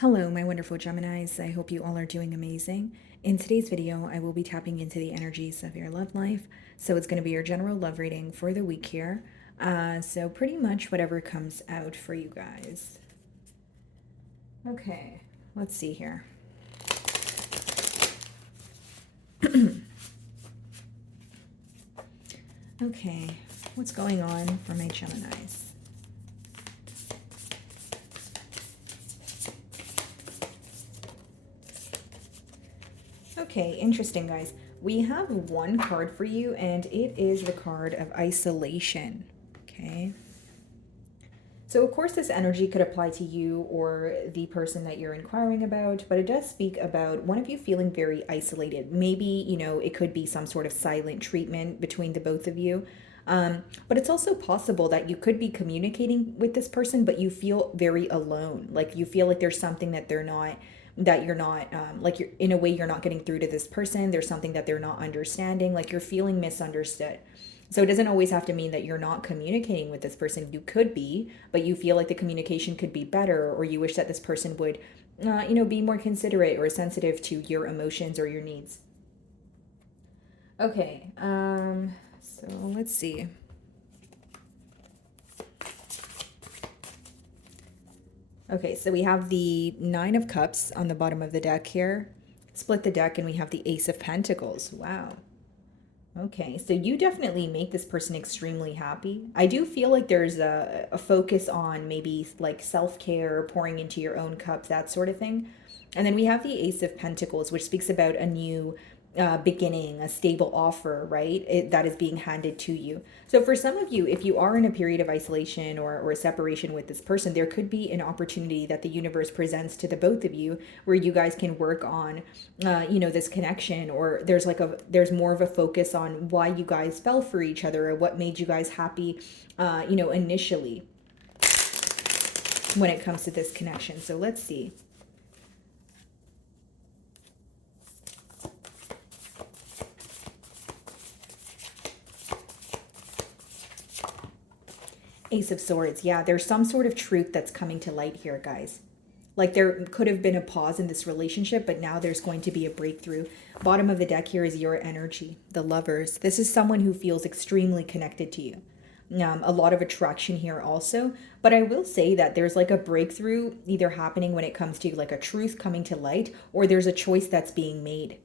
Hello, my wonderful Geminis. I hope you all are doing amazing. In today's video, I will be tapping into the energies of your love life. So it's going to be your general love reading for the week here. So pretty much whatever comes out for you guys. Okay, let's see here. Okay, what's going on for my Geminis? Okay, interesting, guys. We have one card for you, and it is the card of isolation. Okay. So, of course, this energy could apply to you or the person that you're inquiring about, but it does speak about one of you feeling very isolated. Maybe, it could be some sort of silent treatment between the both of you. But it's also possible that you could be communicating with this person, but you feel very alone. Like you feel like there's something that you're not, like you're in a way you're not getting through to this person. There's something that they're not understanding, like you're feeling misunderstood. So it doesn't always have to mean that you're not communicating with this person. You could be, but you feel like the communication could be better, or you wish that this person would, be more considerate or sensitive to your emotions or your needs. Okay, so let's see. Okay, so we have the Nine of Cups on the bottom of the deck here. Split the deck and we have the Ace of Pentacles. Wow. Okay, so you definitely make this person extremely happy. I do feel like there's a focus on maybe like self-care, pouring into your own cups, that sort of thing. And then we have the Ace of Pentacles, which speaks about a new beginning, a stable offer, right? That is being handed to you. So for some of you, if you are in a period of isolation or separation with this person, there could be an opportunity that the universe presents to the both of you where you guys can work on, this connection, or there's more of a focus on why you guys fell for each other or what made you guys happy, initially when it comes to this connection. So let's see. Ace of Swords. Yeah, there's some sort of truth that's coming to light here, guys. Like there could have been a pause in this relationship, but now there's going to be a breakthrough. Bottom of the deck here is your energy, the Lovers. This is someone who feels extremely connected to you. A lot of attraction here also, but I will say that there's like a breakthrough either happening when it comes to like a truth coming to light, or there's a choice that's being made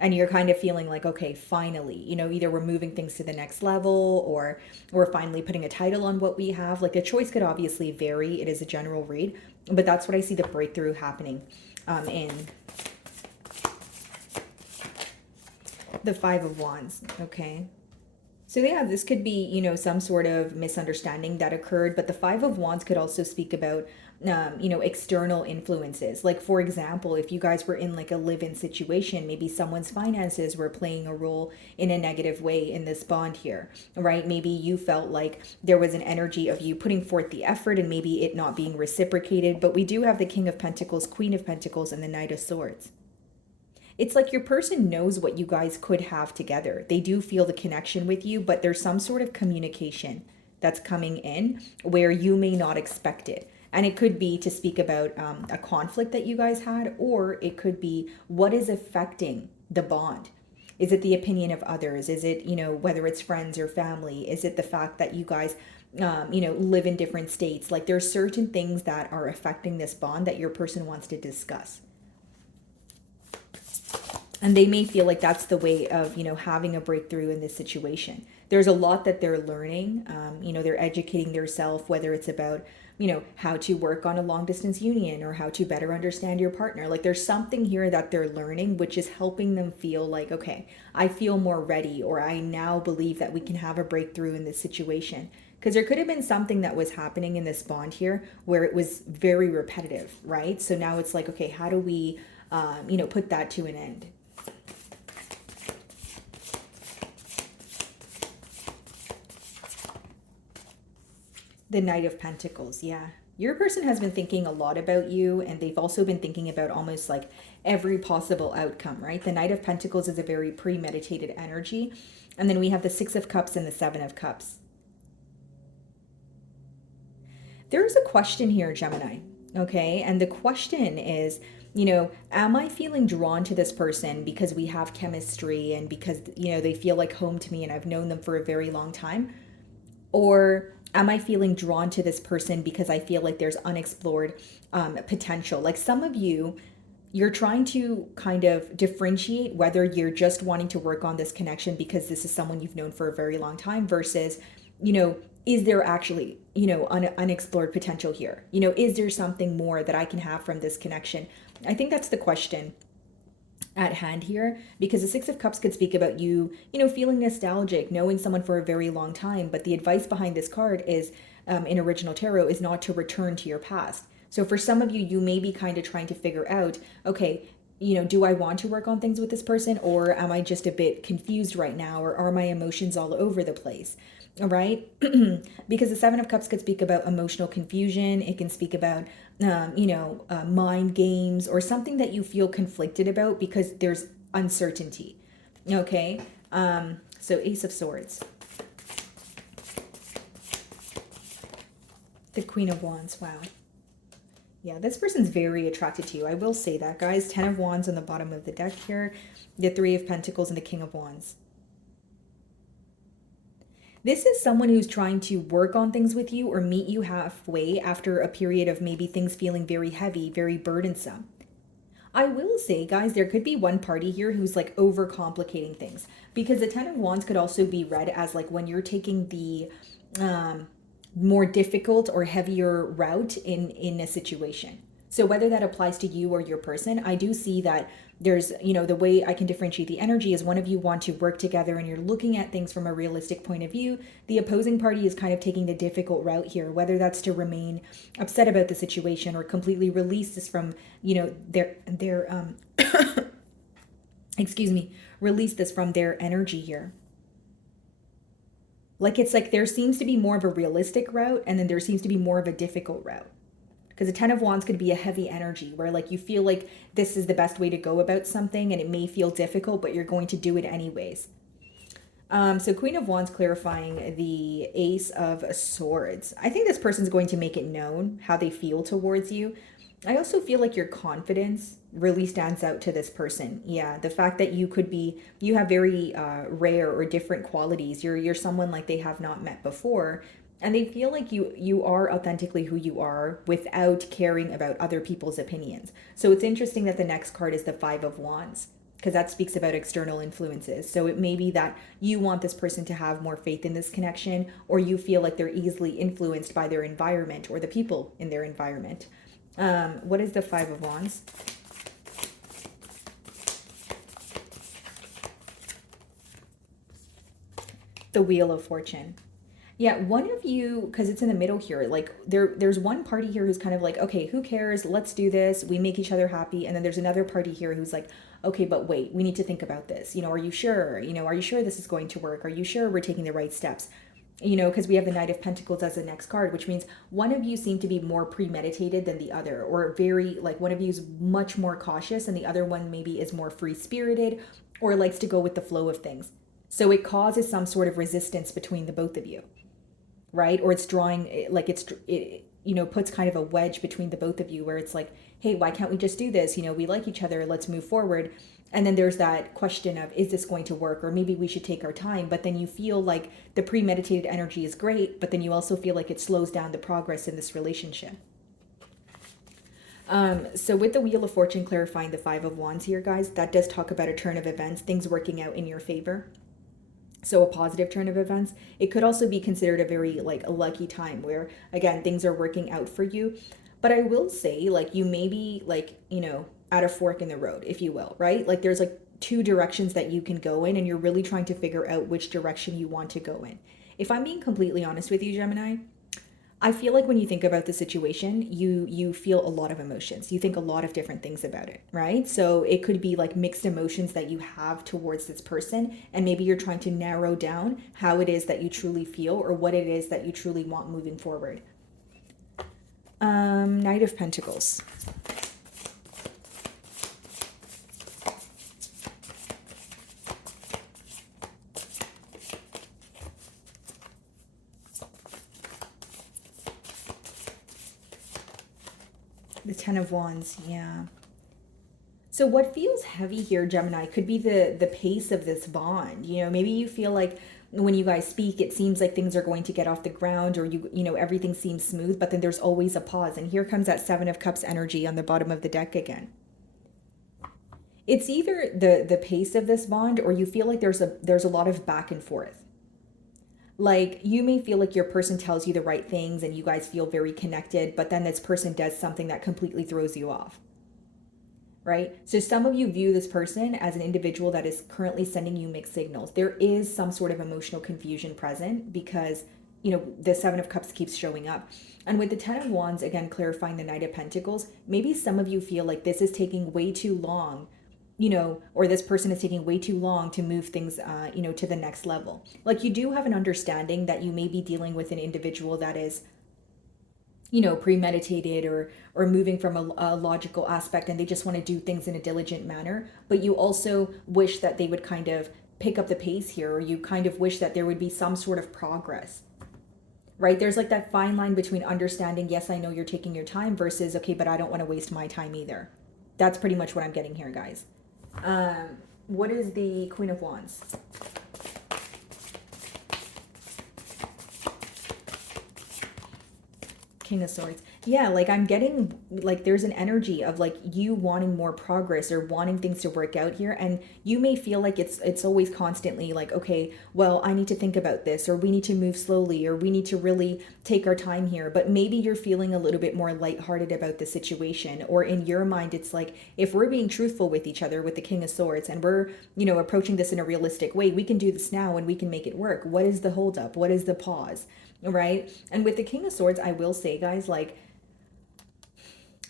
and you're kind of feeling like, okay, finally, either we're moving things to the next level, or we're finally putting a title on what we have. Like the choice could obviously vary. It is a general read, but that's what I see the breakthrough happening in the Five of Wands. Okay. So yeah, this could be, some sort of misunderstanding that occurred, but the Five of Wands could also speak about, external influences. Like for example, if you guys were in like a live-in situation, maybe someone's finances were playing a role in a negative way in this bond here, right? Maybe you felt like there was an energy of you putting forth the effort and maybe it not being reciprocated. But we do have the King of Pentacles, Queen of Pentacles, and the Knight of Swords. It's like your person knows what you guys could have together. They do feel the connection with you, but there's some sort of communication that's coming in where you may not expect it. And it could be to speak about a conflict that you guys had, or it could be what is affecting the bond. Is it the opinion of others? Is it, whether it's friends or family? Is it the fact that you guys, live in different states? Like there's certain things that are affecting this bond that your person wants to discuss. And they may feel like that's the way of, having a breakthrough in this situation. There's a lot that they're learning. They're educating themselves, whether it's about, how to work on a long distance union or how to better understand your partner. Like there's something here that they're learning, which is helping them feel like, okay, I feel more ready, or I now believe that we can have a breakthrough in this situation. Because there could have been something that was happening in this bond here where it was very repetitive, right? So now it's like, okay, how do we, put that to an end? The Knight of Pentacles, yeah. Your person has been thinking a lot about you, and they've also been thinking about almost like every possible outcome, right? The Knight of Pentacles is a very premeditated energy. And then we have the Six of Cups and the Seven of Cups. There's a question here, Gemini. Okay. And the question is, am I feeling drawn to this person because we have chemistry and because, they feel like home to me and I've known them for a very long time? Or am I feeling drawn to this person because I feel like there's unexplored potential? Like some of you, you're trying to kind of differentiate whether you're just wanting to work on this connection because this is someone you've known for a very long time versus, you know, is there actually, unexplored potential here? Is there something more that I can have from this connection? I think that's the question at hand here, because the Six of Cups could speak about you, feeling nostalgic, knowing someone for a very long time. But the advice behind this card is, in original tarot, is not to return to your past. So for some of you, you may be kind of trying to figure out, okay, do I want to work on things with this person, or am I just a bit confused right now, or are my emotions all over the place? All right. Because the Seven of Cups could speak about emotional confusion. It can speak about, mind games or something that you feel conflicted about because there's uncertainty. Okay. So Ace of Swords, the Queen of Wands. Wow. Yeah, this person's very attracted to you. I will say that, guys. Ten of Wands on the bottom of the deck here, the Three of Pentacles, and the King of Wands. This is someone who's trying to work on things with you or meet you halfway after a period of maybe things feeling very heavy, very burdensome. I will say, guys, there could be one party here who's like overcomplicating things, because the Ten of Wands could also be read as like when you're taking the more difficult or heavier route in a situation. So whether that applies to you or your person, I do see that there's, the way I can differentiate the energy is one of you want to work together and you're looking at things from a realistic point of view. The opposing party is kind of taking the difficult route here, whether that's to remain upset about the situation or completely release this from, their excuse me, release this from their energy here. Like it's like there seems to be more of a realistic route and then there seems to be more of a difficult route. Because the Ten of Wands could be a heavy energy where like you feel like this is the best way to go about something and it may feel difficult, but you're going to do it anyways. So Queen of Wands clarifying the Ace of Swords. I think this person's going to make it known how they feel towards you. I also feel like your confidence really stands out to this person. Yeah, the fact that you have very rare or different qualities. You're someone like they have not met before, and they feel like you are authentically who you are without caring about other people's opinions. So it's interesting that the next card is the Five of Wands, because that speaks about external influences. So it may be that you want this person to have more faith in this connection, or you feel like they're easily influenced by their environment or the people in their environment. What is the Five of Wands? The Wheel of Fortune. Yeah, one of you, because it's in the middle here, like there's one party here who's kind of like, okay, who cares? Let's do this. We make each other happy. And then there's another party here who's like, okay, but wait, we need to think about this. Are you sure? Are you sure this is going to work? Are you sure we're taking the right steps? Because we have the Knight of Pentacles as the next card, which means one of you seem to be more premeditated than the other, or very, like one of you is much more cautious and the other one maybe is more free-spirited or likes to go with the flow of things. So it causes some sort of resistance between the both of you, right? Or it's drawing, like it puts kind of a wedge between the both of you where it's like, hey, why can't we just do this? We like each other, let's move forward. And then there's that question of, is this going to work? Or maybe we should take our time. But then you feel like the premeditated energy is great, but then you also feel like it slows down the progress in this relationship. So with the Wheel of Fortune clarifying the Five of Wands here, guys, that does talk about a turn of events, things working out in your favor. So a positive turn of events. It could also be considered a very like a lucky time where, again, things are working out for you. But I will say, like, you may be like, at a fork in the road, if you will, right? Like there's like two directions that you can go in and you're really trying to figure out which direction you want to go in. If I'm being completely honest with you, Gemini, I feel like when you think about the situation, you feel a lot of emotions. You think a lot of different things about it, right? So it could be like mixed emotions that you have towards this person, and maybe you're trying to narrow down how it is that you truly feel or what it is that you truly want moving forward. Knight of Pentacles. The Ten of Wands, yeah. So what feels heavy here, Gemini, could be the pace of this bond. You know, maybe you feel like when you guys speak, it seems like things are going to get off the ground, or you know, everything seems smooth, but then there's always a pause. And here comes that Seven of Cups energy on the bottom of the deck again. It's either the pace of this bond, or you feel like there's a lot of back and forth. Like, you may feel like your person tells you the right things and you guys feel very connected, but then this person does something that completely throws you off. Right? So some of you view this person as an individual that is currently sending you mixed signals. There is some sort of emotional confusion present because, you know, the Seven of Cups keeps showing up. And with the Ten of Wands, again, clarifying the Knight of Pentacles, maybe some of you feel like this is taking way too long, you know, or this person is taking way too long to move things, you know, to the next level. Like, you do have an understanding that you may be dealing with an individual that is, you know, premeditated or moving from a logical aspect, and they just want to do things in a diligent manner. But you also wish that they would kind of pick up the pace here, or you kind of wish that there would be some sort of progress, right? There's like that fine line between understanding, yes, I know you're taking your time, versus, okay, but I don't want to waste my time either. That's pretty much what I'm getting here, guys. What is the Queen of Wands? King of Swords. Yeah, like, I'm getting, like, there's an energy of like you wanting more progress or wanting things to work out here, and you may feel like it's always constantly like, okay, well, I need to think about this, or we need to move slowly, or we need to really take our time here. But maybe you're feeling a little bit more lighthearted about the situation, or in your mind it's like, if we're being truthful with each other with the King of Swords, and we're, you know, approaching this in a realistic way, we can do this now and we can make it work. What is the holdup? What is the pause? Right? And with the King of Swords, I will say, guys, like,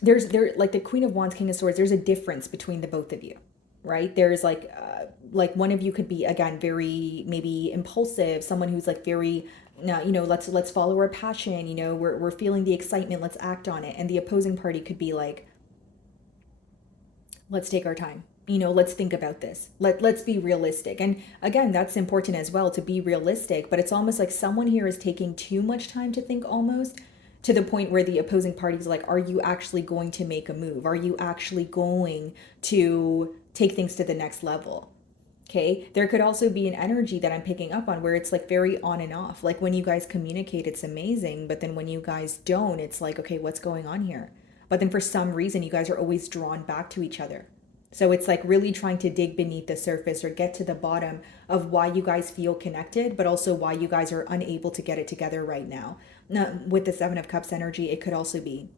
there like the Queen of Wands, King of Swords, there's a difference between the both of you, right? There's like one of you could be, again, very maybe impulsive, someone who's like very, you know, let's follow our passion, you know, we're feeling the excitement, let's act on it. And the opposing party could be like, let's take our time, you know, let's think about this, let's be realistic. And again, that's important as well, to be realistic, but it's almost like someone here is taking too much time to think, almost to the point where the opposing party's like, are you actually going to make a move? Are you actually going to take things to the next level? Okay. There could also be an energy that I'm picking up on where it's like very on and off. Like, when you guys communicate, it's amazing. But then when you guys don't, it's like, okay, what's going on here? But then for some reason, you guys are always drawn back to each other. So it's like really trying to dig beneath the surface or get to the bottom of why you guys feel connected, but also why you guys are unable to get it together right now. Now, with the Seven of Cups energy, it could also be,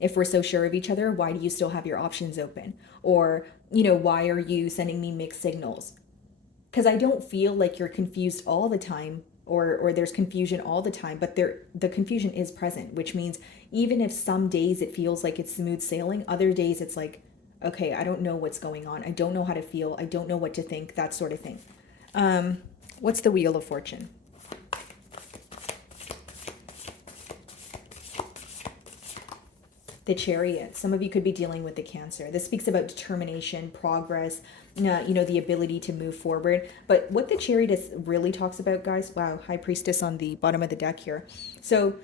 if we're so sure of each other, why do you still have your options open? Or, you know, why are you sending me mixed signals? Because I don't feel like you're confused all the time, or there's confusion all the time, but the confusion is present, which means even if some days it feels like it's smooth sailing, other days it's like, okay, I don't know what's going on. I don't know how to feel. I don't know what to think, that sort of thing. What's the Wheel of Fortune? The Chariot. Some of you could be dealing with the Cancer. This speaks about determination, progress, you know, the ability to move forward. But what the Chariot really talks about, guys, wow, High Priestess on the bottom of the deck here. So,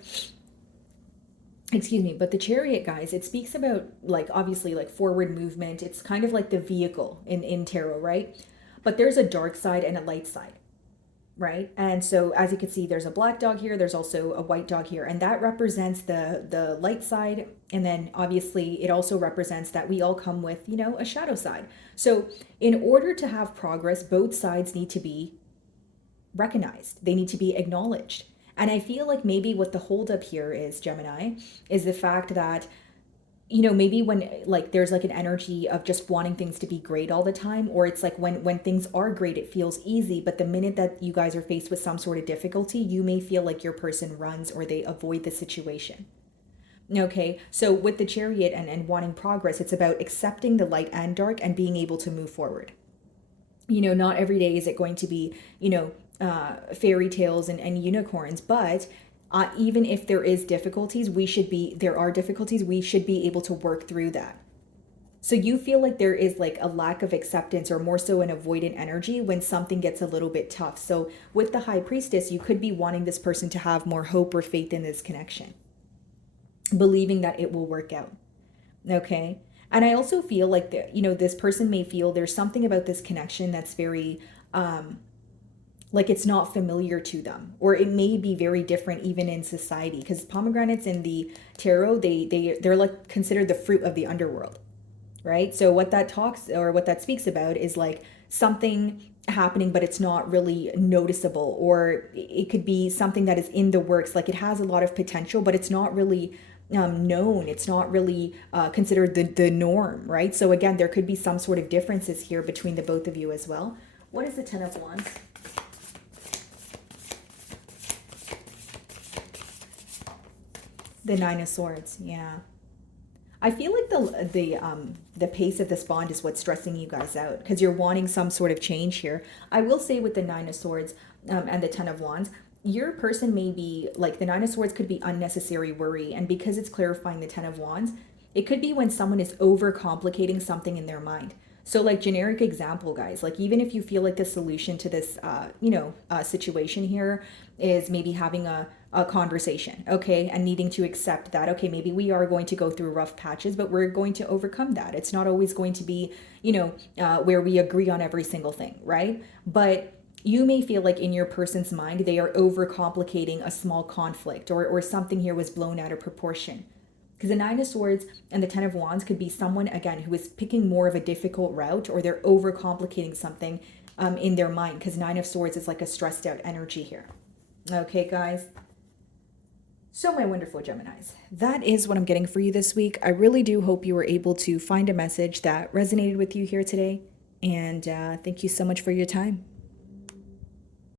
excuse me, but the Chariot, guys, it speaks about, like, obviously, like, forward movement. It's kind of like the vehicle in tarot, right? But there's a dark side and a light side, right? And so, as you can see, there's a black dog here, there's also a white dog here, and that represents the light side. And then obviously it also represents that we all come with, you know, a shadow side. So in order to have progress, both sides need to be recognized, they need to be acknowledged. And I feel like maybe what the holdup here is, Gemini, is the fact that, you know, maybe when, like, there's like an energy of just wanting things to be great all the time, or it's like when things are great, it feels easy, but the minute that you guys are faced with some sort of difficulty, you may feel like your person runs or they avoid the situation. Okay, so with the Chariot and wanting progress, it's about accepting the light and dark and being able to move forward. You know, not every day is it going to be, you know, fairy tales and unicorns, but even if there is difficulties, there are difficulties, we should be able to work through that. So you feel like there is like a lack of acceptance, or more so an avoidant energy when something gets a little bit tough. So with the High Priestess, you could be wanting this person to have more hope or faith in this connection. believing that it will work out. Okay. And I also feel like this person may feel there's something about this connection that's very like it's not familiar to them, or it may be very different even in society, because pomegranates in the tarot, they're like considered the fruit of the underworld, right? So what that talks, or what that speaks about, is like something happening but it's not really noticeable, or it could be something that is in the works, like it has a lot of potential but it's not really known, it's not really considered the norm, right? So again, there could be some sort of differences here between the both of you as well. What is the Ten of Wands? The Nine of Swords, yeah. I feel like the pace of this bond is what's stressing you guys out, because you're wanting some sort of change here. I will say with the Nine of Swords and the Ten of Wands, your person may be like, the Nine of Swords could be unnecessary worry, and because it's clarifying the Ten of Wands, it could be when someone is overcomplicating something in their mind. So, like, generic example, guys, like, even if you feel like the solution to this, situation here is maybe having a conversation, okay, and needing to accept that, okay, maybe we are going to go through rough patches, but we're going to overcome that. It's not always going to be, where we agree on every single thing, right? But you may feel like in your person's mind, they are overcomplicating a small conflict, or something here was blown out of proportion. Because the Nine of Swords and the Ten of Wands could be someone, again, who is picking more of a difficult route, or they're overcomplicating something in their mind, because Nine of Swords is like a stressed out energy here. Okay, guys? So, my wonderful Geminis, that is what I'm getting for you this week. I really do hope you were able to find a message that resonated with you here today. And thank you so much for your time.